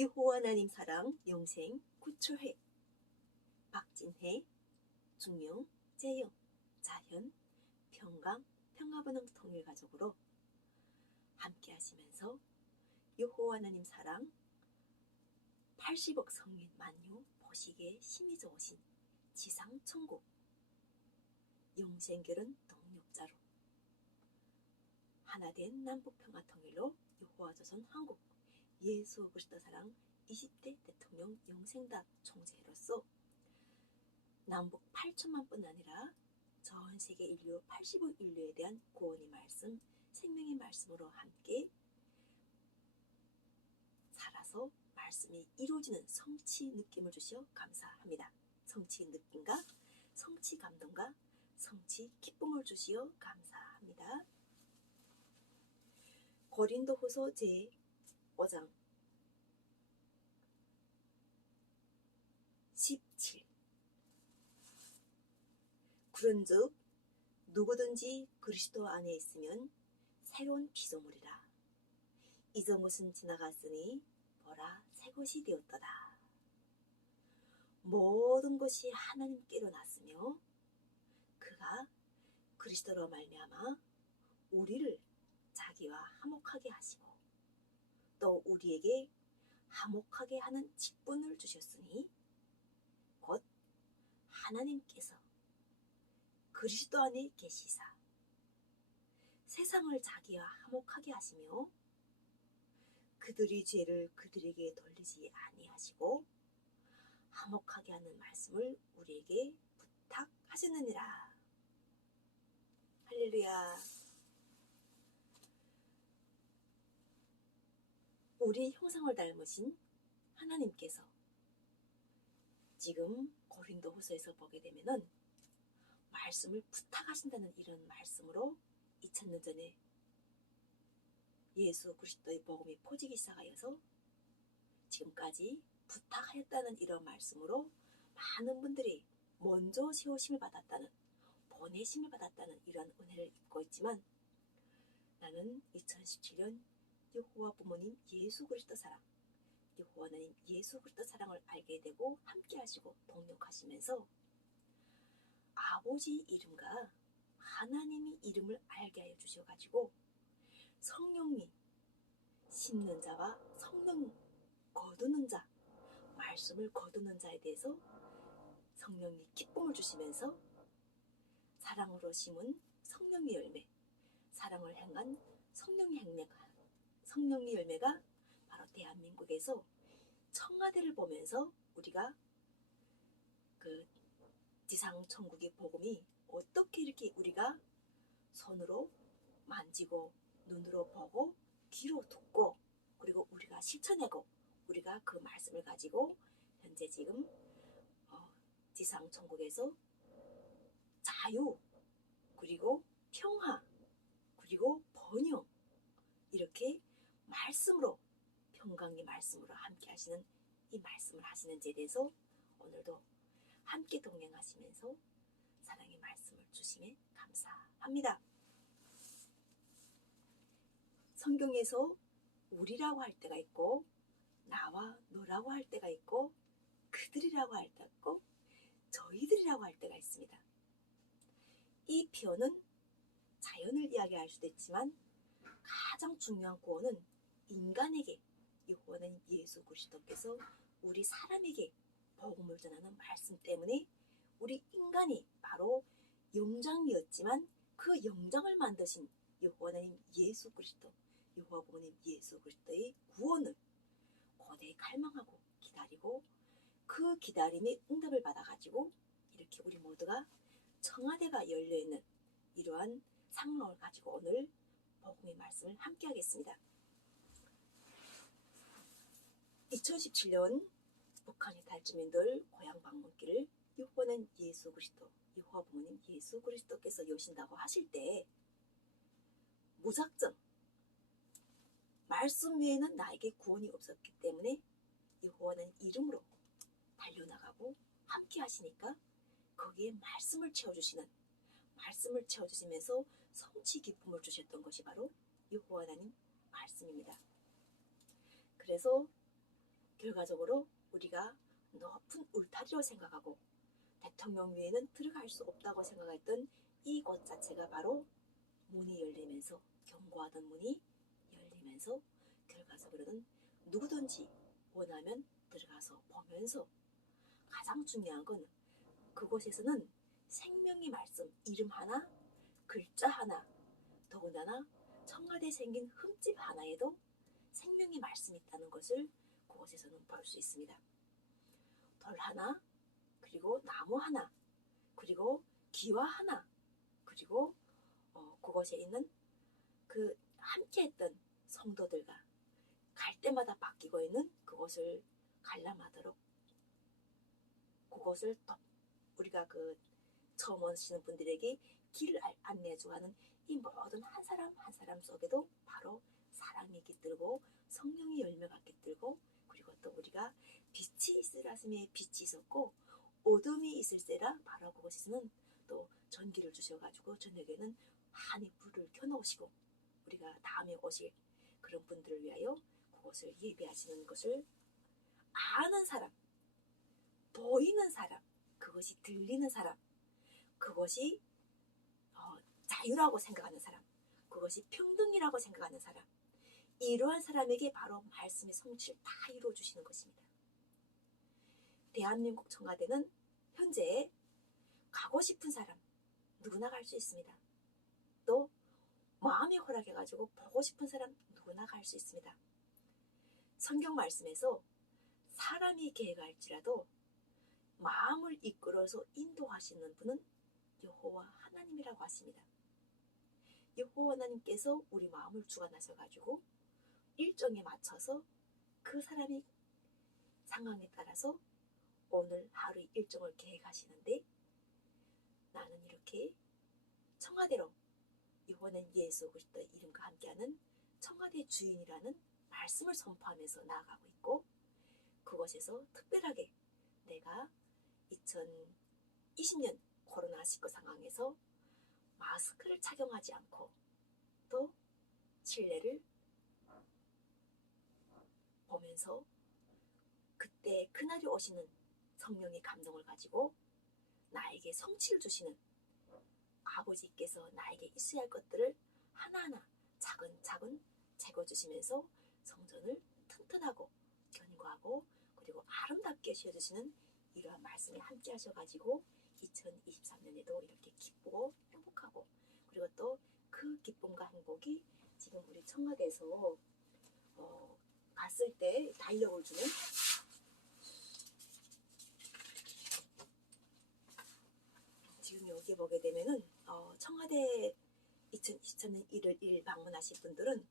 여호와 하나님 사랑 영생 구초회 박진혜 중용 재영 자현 평강 평화번영 통일가족으로 함께 하시면서 여호와 하나님 사랑 80억 성인 만유 보시기에 심히 좋으신 지상천국 영생결혼 동력자로 하나된 남북평화통일로 여호와 조선 한국 예수 그리스도 사랑 20대 대통령 영생답 총재로서 남북 8천만 뿐 아니라 전 세계 인류 80억 인류에 대한 구원의 말씀, 생명의 말씀으로 함께 살아서 말씀이 이루어지는 성취 느낌을 주시어 감사합니다. 성취 느낌과 성취 감동과 성취 기쁨을 주시어 감사합니다. 고린도후서 제5장 17 그런즉 누구든지 그리스도 안에 있으면 새로운 피조물이라. 이전 것은 지나갔으니 보라 새 것이 되었도다. 모든 것이 하나님께로 났으며 그가 그리스도로 말미암아 우리를 자기와 화목하게 하시고 또 우리에게 화목하게 하는 직분을 주셨으니 곧 하나님께서 그리스도 안에 계시사 세상을 자기와 화목하게 하시며 그들의 죄를 그들에게 돌리지 아니하시고 화목하게 하는 말씀을 우리에게 부탁하셨느니라. 할렐루야. 우리 형상을 닮으신 하나님께서 지금 고린도후서에서 보게 되면은 말씀을 부탁하신다는 이런 말씀으로 2000년 전에 예수 그리스도의 복음이 퍼지기 시작하여서 지금까지 부탁하였다는 이런 말씀으로 많은 분들이 먼저 세우심을 받았다는, 보내심을 받았다는 이러한 은혜를 입고 있지만 나는 2017년 여호와 부모님 예수 그리스도 사랑, 여호와 하나님 예수 그리스도 사랑을 알게 되고 함께 하시고 동력하시면서 아버지 이름과 하나님의 이름을 알게 하여 주셔가지고 성령이 심는 자와 성령 거두는 자, 말씀을 거두는 자에 대해서 성령이 기쁨을 주시면서 사랑으로 심은 성령의 열매, 사랑을 행한 성령의 열매가 바로 대한민국에서 청와대를 보면서 우리가 그 지상천국의 복음이 어떻게 이렇게 우리가 손으로 만지고 눈으로 보고 귀로 듣고 그리고 우리가 실천하고 우리가 그 말씀을 가지고 현재 지금 지상천국에서 자유 그리고 평화 그리고 번영 이렇게 말씀으로 평강의 말씀으로 함께 하시는 이 말씀을 하시는지에 대해서 오늘도 함께 동행하시면서 사랑의 말씀을 주심에 감사합니다. 성경에서 우리라고 할 때가 있고 나와 너라고 할 때가 있고 그들이라고 할 때가 있고 저희들이라고 할 때가 있습니다. 이 표현은 자연을 이야기할 수도 있지만 가장 중요한 구원은 인간에게 여호와는 예수 그리스도께서 우리 사람에게 복음을 전하는 말씀 때문에 우리 인간이 바로 영장이었지만 그 영장을 만드신 여호와 하나님 예수 그리스도 여호와 부모님 예수 그리스도의 구원을 고대에 갈망하고 기다리고 그 기다림의 응답을 받아가지고 이렇게 우리 모두가 청와대가 열려있는 이러한 상황을 가지고 오늘 복음의 말씀을 함께 하겠습니다. 2017년 북한의 달주민들 고향 방문길을 여호와는 예수 그리스도 여호와 부모님 예수 그리스도께서 여신다고 하실 때 무작정 말씀 외에는 나에게 구원이 없었기 때문에 여호와는 이름으로 달려나가고 함께 하시니까 거기에 말씀을 채워주시면서 성취 기쁨을 주셨던 것이 바로 여호와 하나님 말씀입니다. 그래서 결과적으로 우리가 높은 울타리로 생각하고 대통령 위에는 들어갈 수 없다고 생각했던 이곳 자체가 바로 문이 열리면서, 견고하던 문이 열리면서 결과적으로는 누구든지 원하면 들어가서 보면서, 가장 중요한 건 그곳에서는 생명의 말씀, 이름 하나, 글자 하나, 더군다나 청와대에 생긴 흠집 하나에도 생명의 말씀이 있다는 것을 그곳에서는 볼 수 있습니다. 돌 하나, 그리고 나무 하나, 그리고 기와 하나, 그리고 그곳에 있는 그 함께했던 성도들과 갈 때마다 바뀌고 있는 그곳을 관람하도록, 그곳을 또 우리가 그 처음 오시는 분들에게 길을 안내해주고 하는 이 모든 한 사람 한 사람 속에도 바로 사랑이 깃들고 성령의 열매가 깃들고, 그리고 또 우리가 빛이 있으라심에 빛이 있었고 어둠이 있을세라 바로 그곳에서는 또 전기를 주셔가지고 저녁에는 많이 불을 켜놓으시고 우리가 다음에 오실 그런 분들을 위하여 그곳을 예배하시는 것을 아는 사람, 보이는 사람, 그것이 들리는 사람, 그것이 자유라고 생각하는 사람, 그것이 평등이라고 생각하는 사람, 이러한 사람에게 바로 말씀의 성취를 다 이루어주시는 것입니다. 대한민국 청와대는 현재 가고 싶은 사람 누구나 갈 수 있습니다. 또 마음이 허락해가지고 보고 싶은 사람 누구나 갈 수 있습니다. 성경 말씀에서 사람이 계획할지라도 마음을 이끌어서 인도하시는 분은 여호와 하나님이라고 하십니다. 여호와 하나님께서 우리 마음을 주관하셔가지고 일정에 맞춰서 그 사람이 상황에 따라서 오늘 하루의 일정을 계획하시는데, 나는 이렇게 청와대로 이번엔 예수 그리스도의 이름과 함께하는 청와대 주인이라는 말씀을 선포하면서 나아가고 있고, 그것에서 특별하게 내가 2020년 코로나19 상황에서 마스크를 착용하지 않고 또 실내를 보면서 그때 그날이 오시는 성령의 감동을 가지고 나에게 성취를 주시는 아버지께서 나에게 있어야 할 것들을 하나하나 차근차근 채워주시면서 성전을 튼튼하고 견고하고 그리고 아름답게 씌워주시는 이러한 말씀에 함께 하셔가지고 2023년에도 이렇게 기쁘고 행복하고, 그리고 또 그 기쁨과 행복이 지금 우리 청와대에서 갔을 때 달력을 주는 지금 여기 보게 되면은 청와대 2023년 1월 1일 방문하신 분들은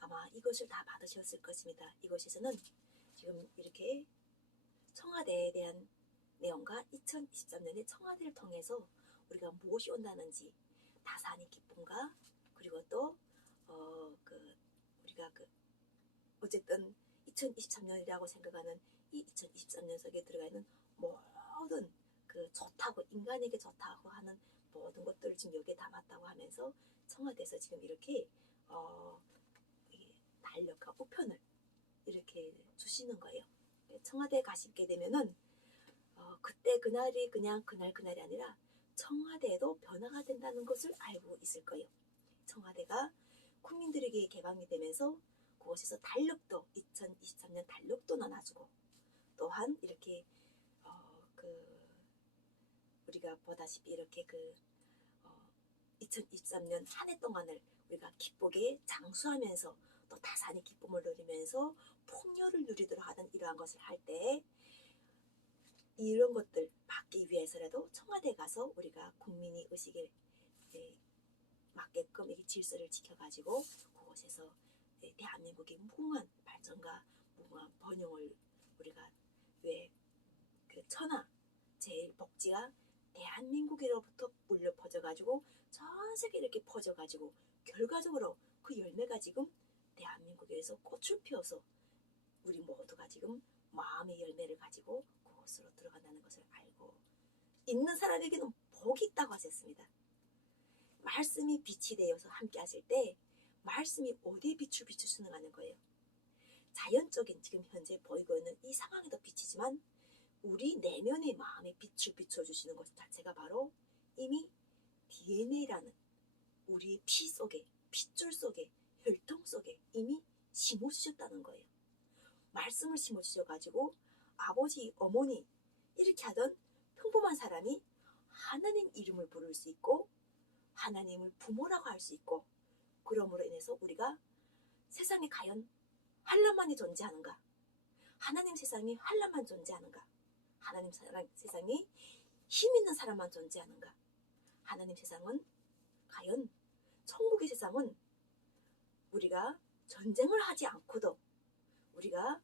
아마 이것을 다 받으셨을 것입니다. 이것에서는 지금 이렇게 청와대에 대한 내용과 2023년에 청와대를 통해서 우리가 무엇이 온다는지 다산의 기쁨과, 그리고 또 우리가 어쨌든 2023년이라고 생각하는 이 2023년 속에 들어가 있는 모든 그 좋다고, 인간에게 좋다고 하는 모든 것들을 지금 여기에 담았다고 하면서 청와대에서 지금 이렇게 달력과 우편을 이렇게 주시는 거예요. 청와대에 가시게 되면은 그때 그날이 그냥 그날이 아니라 청와대에도 변화가 된다는 것을 알고 있을 거예요. 청와대가 국민들에게 개방이 되면서 그곳에서 달력도 2023년 달력도 나눠주고, 또한 이렇게 우리가 보다시피 이렇게 2023년 한 해 동안을 우리가 기쁘게 장수하면서 또 다산의 기쁨을 누리면서 풍요를 누리도록 하는 이러한 것을 할 때, 이런 것들 받기 위해서라도 청와대 가서 우리가 국민의 의식에 맞게끔 이 질서를 지켜가지고 그곳에서 대한민국의 무궁한 발전과 무궁한 번영을 우리가 그 천하 제일 복지가 대한민국으로부터 물려 퍼져가지고 전 세계 이렇게 퍼져가지고 결과적으로 그 열매가 지금 대한민국에서 꽃을 피워서 우리 모두가 지금 마음의 열매를 가지고 그곳으로 들어간다는 것을 알고 있는 사람에게는 복이 있다고 하셨습니다. 말씀이 빛이 되어서 함께 하실 때 말씀이 어디에 빛을 비추시는 거예요. 자연적인 지금 현재 보이고 있는 이 상황에도 비치지만 우리 내면의 마음에 빛을 비춰주시는 것 자체가 바로 이미 DNA라는 우리의 피 속에, 핏줄 속에, 혈통 속에 이미 심어주셨다는 거예요. 말씀을 심어주셔가지고 아버지, 어머니 이렇게 하던 평범한 사람이 하나님 이름을 부를 수 있고 하나님을 부모라고 할 수 있고, 그러므로 인해서 우리가 세상에 과연 한란만이 존재하는가? 하나님 세상이 한란만 존재하는가? 하나님 세상이 힘 있는 사람만 존재하는가? 하나님 세상은 과연 천국의 세상은 우리가 전쟁을 하지 않고도 우리가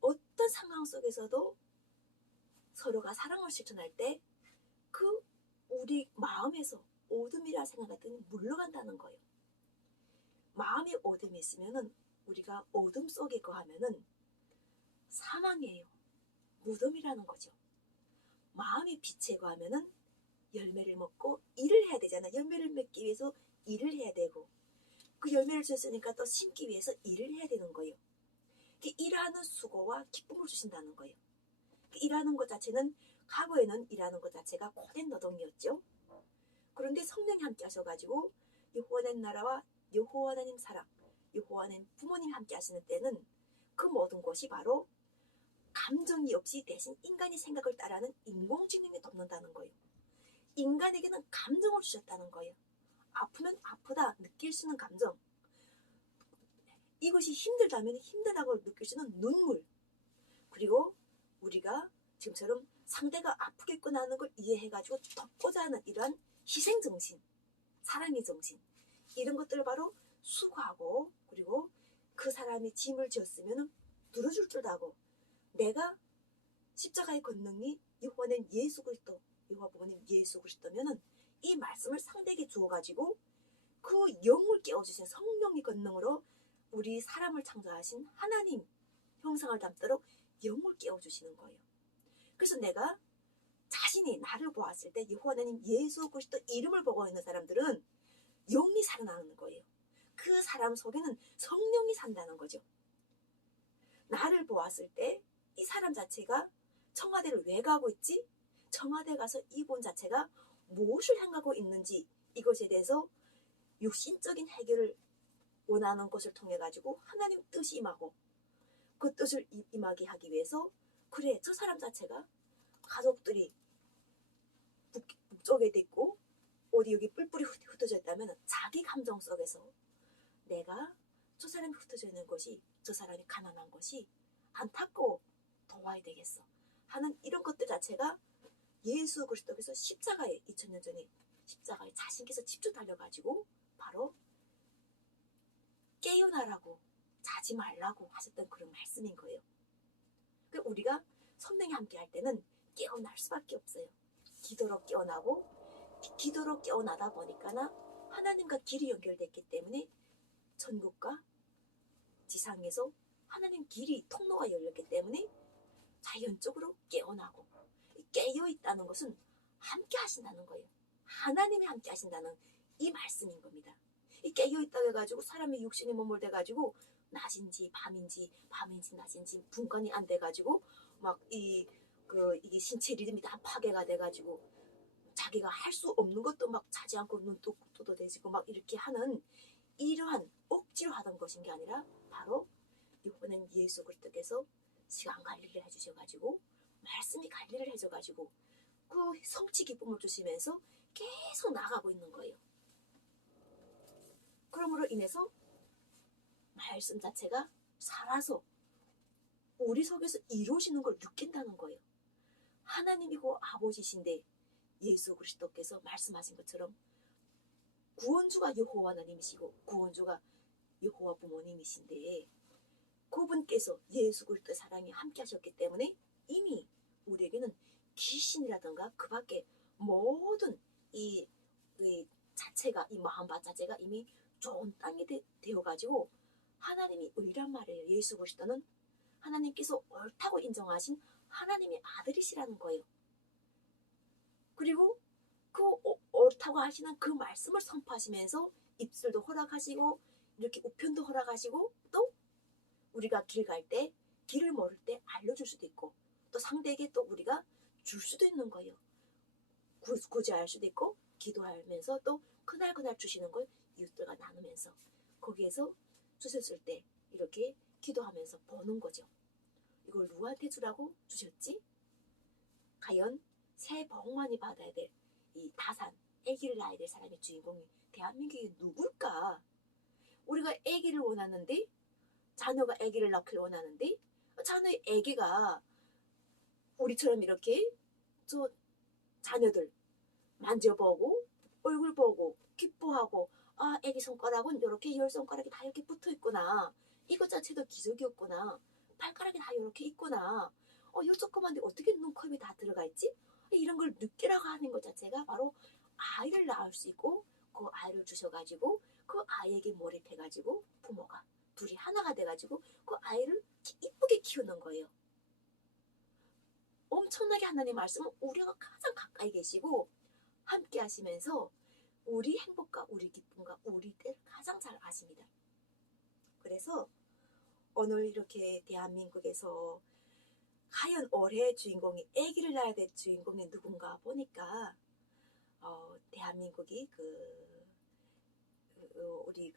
어떤 상황 속에서도 서로가 사랑을 실천할 때 그 우리 마음에서 어둠이라 생각했더니 물러간다는 거예요. 마음에 어둠이 있으면은 우리가 어둠 속에 거하면은 사망이에요. 무덤이라는 거죠. 마음의 빛에 거하면은 열매를 먹고 일을 해야 되잖아. 열매를 맺기 위해서 일을 해야 되고, 그 열매를 줬으니까 또 심기 위해서 일을 해야 되는 거예요. 일하는 수고와 기쁨을 주신다는 거예요. 일하는 것 자체는 과거에는 일하는 것 자체가 고된 노동이었죠. 그런데 성령이 함께 하셔가지고 여호와의 나라와 여호와 하나님 사랑, 여호와 하나님 부모님이 함께 하시는 때는 그 모든 것이 바로 감정이 없이 대신 인간의 생각을 따라하는 인공지능이 돕는다는 거예요. 인간에게는 감정을 주셨다는 거예요. 아프면 아프다 느낄 수 있는 감정, 이것이 힘들다면 힘들다고 느낄 수 있는 눈물, 그리고 우리가 지금처럼 상대가 아프겠구나 하는 걸 이해해가지고 덮고자 하는 이러한 희생정신, 사랑의 정신, 이런 것들을 바로 수고하고, 그리고 그 사람이 짐을 지었으면 들어줄 줄 알고, 내가 십자가의 권능이 여호와는 예수 그리스도, 여호와 부모님 예수 그리스도면은 이 말씀을 상대에게 주어가지고 그 영을 깨워주신 성령의 권능으로 우리 사람을 창조하신 하나님 형상을 담도록 영을 깨워주시는 거예요. 그래서 내가 자신이 나를 보았을 때 여호와 하나님 예수 그리스도 이름을 보고 있는 사람들은 영이 살아나는 거예요. 그 사람 속에는 성령이 산다는 거죠. 나를 보았을 때 이 사람 자체가 청와대를 왜 가고 있지? 청와대 가서 이분 자체가 무엇을 행하고 있는지, 이것에 대해서 육신적인 해결을 원하는 것을 통해 가지고 하나님 뜻이 임하고, 그 뜻을 임하게 하기 위해서, 그래 저 사람 자체가 가족들이 북쪽에 있고 어디 여기 뿔뿔이 흩어져 있다면 자기 감정 속에서 내가 저 사람이 흩어져 있는 것이, 저 사람이 가난한 것이 안타까워 도와야 되겠어 하는 이런 것들 자체가 예수 그리스도께서 십자가에 2000년 전에 십자가에 자신께서 직접 달려가지고 바로 깨어나라고, 자지 말라고 하셨던 그런 말씀인 거예요. 그러니까 우리가 성령이 함께 할 때는 깨어날 수밖에 없어요. 기도로 깨어나고, 기도로 깨어나다 보니까 하나님과 길이 연결됐기 때문에 천국과 지상에서 하나님 길이, 통로가 열렸기 때문에 자연적으로 깨어나고, 깨어있다는 것은 함께 하신다는 거예요. 하나님이 함께 하신다는 이 말씀인 겁니다. 이 깨어있다고 해가지고 사람의 육신이 머물대가지고 낮인지 밤인지 낮인지 분간이 안 돼가지고 막 이게 신체 리듬이 다 파괴가 돼가지고 자기가 할 수 없는 것도 막 자지 않고 눈도 떠도대지고 막 이렇게 하는 이러한 억지로 하던 것인 게 아니라 바로 이번엔 예수 그리스도께서 시간 관리를 해주셔가지고 말씀이 관리를 해줘가지고 그 성취 기쁨을 주시면서 계속 나가고 있는 거예요. 그러므로 인해서 말씀 자체가 살아서 우리 속에서 이루어지는 걸 느낀다는 거예요. 하나님이고 아버지신데 예수 그리스도께서 말씀하신 것처럼 구원주가 여호와 하나님이시고 구원주가 여호와 부모님이신데, 그분께서 예수 그리스도의 사랑이 함께 하셨기 때문에 이미 우리에게는 귀신이라든가 그 밖에 모든 이 자체가, 이 마음밭 자체가 이미 좋은 땅이 되어가지고 하나님이 의란 말이에요. 예수 그리스도는 하나님께서 옳다고 인정하신 하나님의 아들이시라는 거예요. 그리고 그 옳다고 하시는 그 말씀을 선포하시면서 입술도 허락하시고 이렇게 우편도 허락하시고 또 우리가 길 갈 때 길을 모를 때 알려줄 수도 있고 또 상대에게 또 우리가 줄 수도 있는 거예요. 구제할 수도 있고 기도하면서 또 그날 주시는 걸 이웃들과 나누면서 거기에서 주셨을 때 이렇게 기도하면서 보는 거죠. 이걸 누구한테 주라고 주셨지? 과연 새해 복 많이 받아야 될 이 다산 아기를 낳아야 될 사람의 주인공이 대한민국이 누굴까? 우리가 아기를 원하는데 자녀가 아기를 낳기를 원하는데 자녀의 아기가 우리처럼 이렇게 저 자녀들 만져보고 얼굴 보고 기뻐하고 아 아기 손가락은 이렇게 10손가락이 다 이렇게 붙어있구나. 이것 자체도 기적이었구나. 발가락이 다 이렇게 있구나. 이 조그만데 어떻게 눈곱이 다 들어가 있지? 이런 걸 느끼라고 하는 것 자체가 바로 아이를 낳을 수 있고 그 아이를 주셔가지고 그 아이에게 몰입해가지고 부모가 둘이 하나가 돼가지고 그 아이를 이쁘게 키우는 거예요. 엄청나게 하나님 말씀은 우리가 가장 가까이 계시고 함께 하시면서 우리 행복과 우리 기쁨과 우리 때를 가장 잘 아십니다. 그래서 오늘 이렇게 대한민국에서 과연 올해 주인공이 아기를 낳아야 될 주인공이 누군가 보니까 대한민국이 우리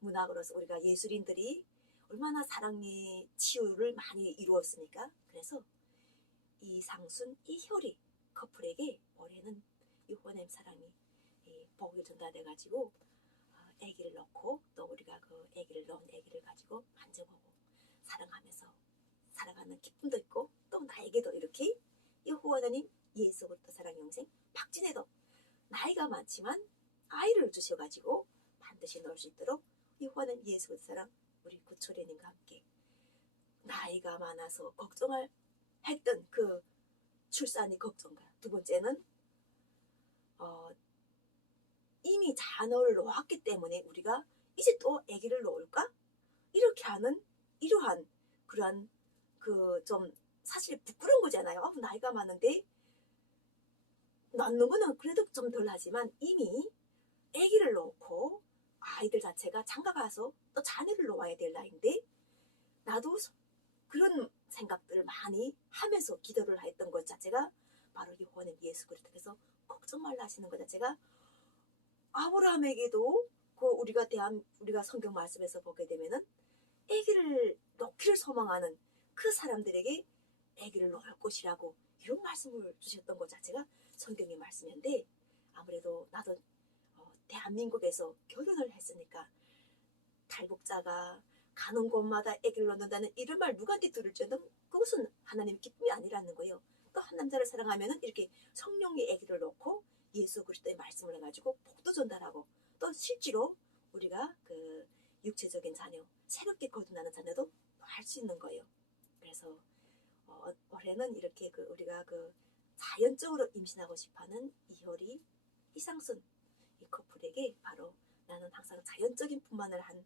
문학으로서 우리가 예술인들이 얼마나 사랑의 치유를 많이 이루었습니까? 그래서 이상순, 이효리 커플에게 올해는 하나님 사랑이 복을 전달돼가지고 아기를 넣고 또 우리가 그 아기를 넣은 아기를 가지고 만져보고 사랑하면서 살아가는 기쁨도 있고 또 나에게도 이렇게 여호와 하나님 예수 그리스도 사랑 영생 박진혜도 나이가 많지만 아이를 주셔가지고 반드시 넣을 수 있도록 여호와 하나님 예수 그리스도 사랑 우리 구초래님과 함께 나이가 많아서 걱정을 했던 그 출산이 걱정가. 두 번째는 이미 자녀를 놓았기 때문에 우리가 이제 또 아기를 놓을까? 이렇게 하는 이러한 그러한 좀 사실 부끄러운 거잖아요. 나이가 많은데 낳는 거는 그래도 좀 덜하지만 이미 아기를 놓고 아이들 자체가 장가가서 또 자녀를 놓아야 될 나이인데 나도 그런 생각들을 많이 하면서 기도를 했던 것 자체가 바로 여호와는 예수 그리스도께서 걱정 말라 하시는 것 자체가 아브라함에게도 우리가 성경 말씀에서 보게 되면은 아기를 놓기를 소망하는 그 사람들에게 아기를 놓을 것이라고 이런 말씀을 주셨던 것 자체가 성경의 말씀인데 아무래도 나도 대한민국에서 결혼을 했으니까 탈북자가 가는 곳마다 아기를 놓는다는 이런 말 누구한테 들을지는 그것은 하나님의 기쁨이 아니라는 거예요. 또 한 남자를 사랑하면은 이렇게 성령의 아기를 놓고 예수 그리스도의 말씀을 해가지고 복도 전달하고 또 실제로 우리가 그 육체적인 자녀 새롭게 거듭나는 자녀도 할 수 있는 거예요. 그래서 올해는 이렇게 우리가 자연적으로 임신하고 싶어하는 이효리, 이상순 이 커플에게 바로 나는 항상 자연적인 분만을 한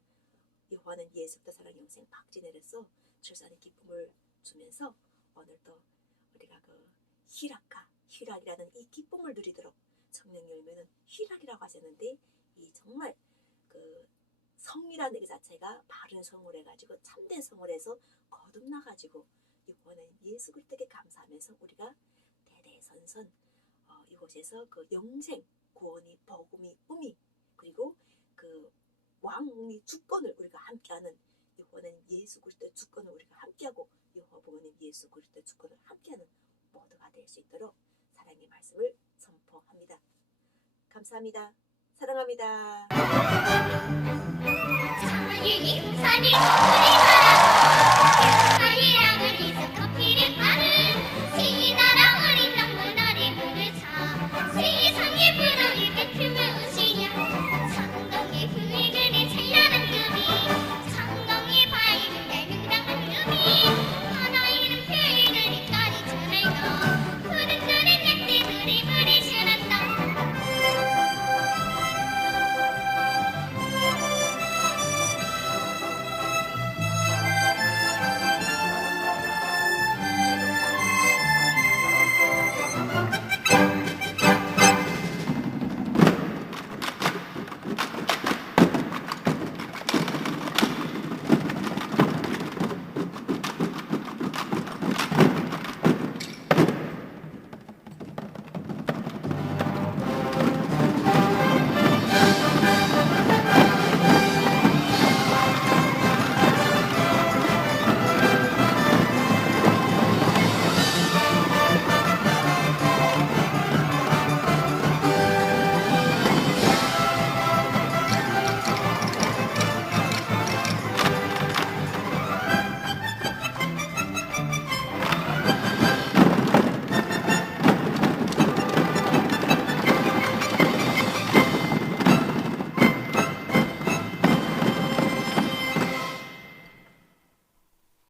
여호와는 예수 그리스도 사랑 영생 박진혜로서 출산의 기쁨을 주면서 오늘도 우리가 희락이라는 이 기쁨을 누리도록 성령 열매는 희락이라고 하셨는데 이 정말 성이라는 그 자체가 바른 성을 해가지고 참된 성을 해서 거듭나가지고 이번에 예수 그리스도께 감사하면서 우리가 대대선선 이곳에서 영생 구원이 복음이 의미 그리고 왕의 주권을 우리가 함께하는 여호와는 예수 그리스도의 주권을 우리가 함께하고 여호와 부모님 예수 그리스도의 주권을 함께하는 모두가 될 수 있도록 사랑의 말씀을 선포합니다. 감사합니다. 사랑합니다. 사랑이